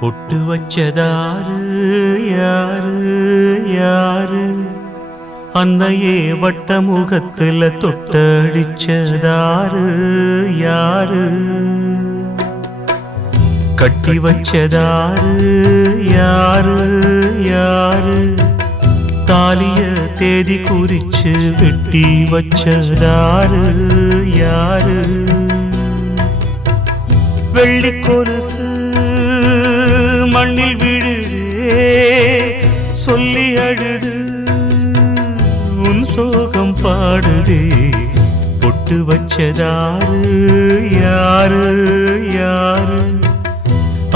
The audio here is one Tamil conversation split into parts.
பொட்டு வச்சதாரு யாரு யாரு அன்னையே வட்ட முகத்துல தொட்டடிச்சதாரு யாரு கட்டி வச்சதாரு யாரு யாரு தாலிய தேதி குறிச்சு வெட்டி வச்சதாரு யாரு வெள்ளி கொலுசு மண்ணில் விழுதே சொல்லி அழுது உன் சோகம் பாடுதே பொட்டு வச்சதாரு யாரு யாரு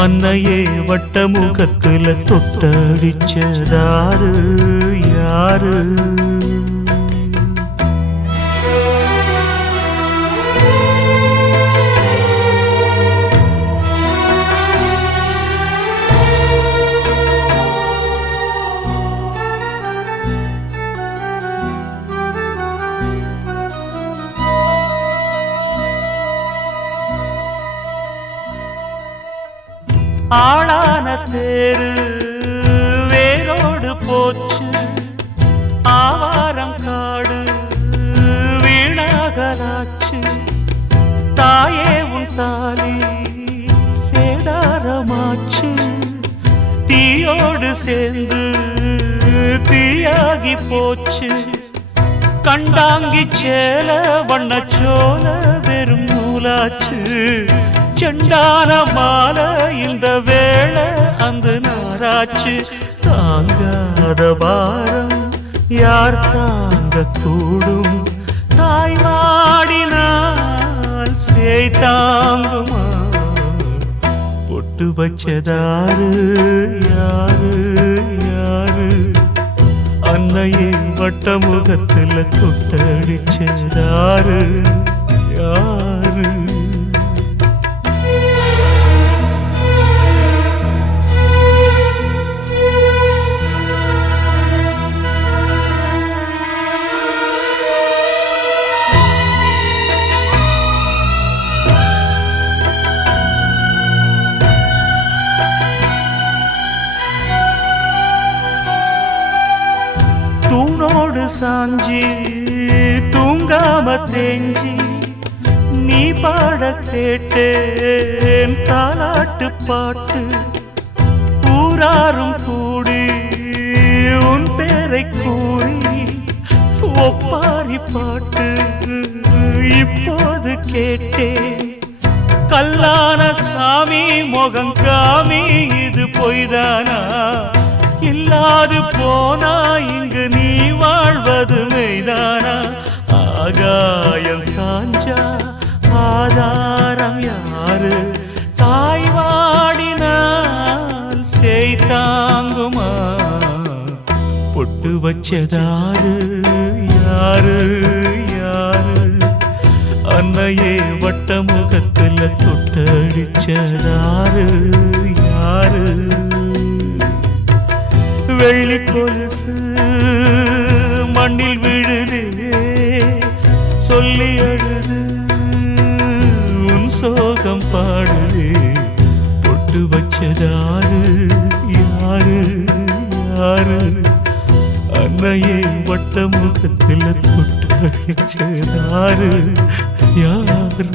அன்னையே வட்ட முகத்துல தொட்டடிச்சதாரு யாரு ஆளான தேரு வேரோடு போச்சு ஆவாரம் காடு வீணாகலாச்சு தாயே உன் தாலி சேதாரமாச்சு தீயோடு சேர்ந்து தீயாகி போச்சு கண்டாங்கி சேல வண்ணச்சோல வெறும் நூலாச்சு செண்டான மாலை இந்த வேளை அந்த நாராச்சு தாங்காத பாரம் யார் தாங்க கூடும் தாய் வாடினால் சேய் தாங்குமா பொட்டு வச்சதாரு யாரு யாரு அன்னையே வட்ட முகத்துல தொட்டடிச்சதாரு யாரு தூணோடு சாஞ்சி தூங்காம தேஞ்சி நீ பாட கேட்டேன் தாலாட்டு பாட்டு ஊராரும் கூடி உன் பேரை கூறி ஒப்பாரி பாட்டு இப்போது கேட்டேன் கல்லான சாமி முகங்காமி இது பொய்தானா இல்லாது போனா இங்கு நீ வாழ்வது மெய்தானா ஆகாயம் சாஞ்சா ஆதாரம் யாரு தாய் வாடினால் சேய் தாங்குமா பொட்டு வச்சதாரு யாரு யாரு அன்னையே வட்ட முகத்துல தொட்டடிச்சதாரு யாரு வெள்ளி கொலுசு மண்ணில் விழுதே சொல்லி அழுது உன் சோகம் பாடுதே பொட்டு வச்சதாரு யாரு யாரு அன்னையே வட்ட முகத்துல தொட்டடிச்சதாரு யாரு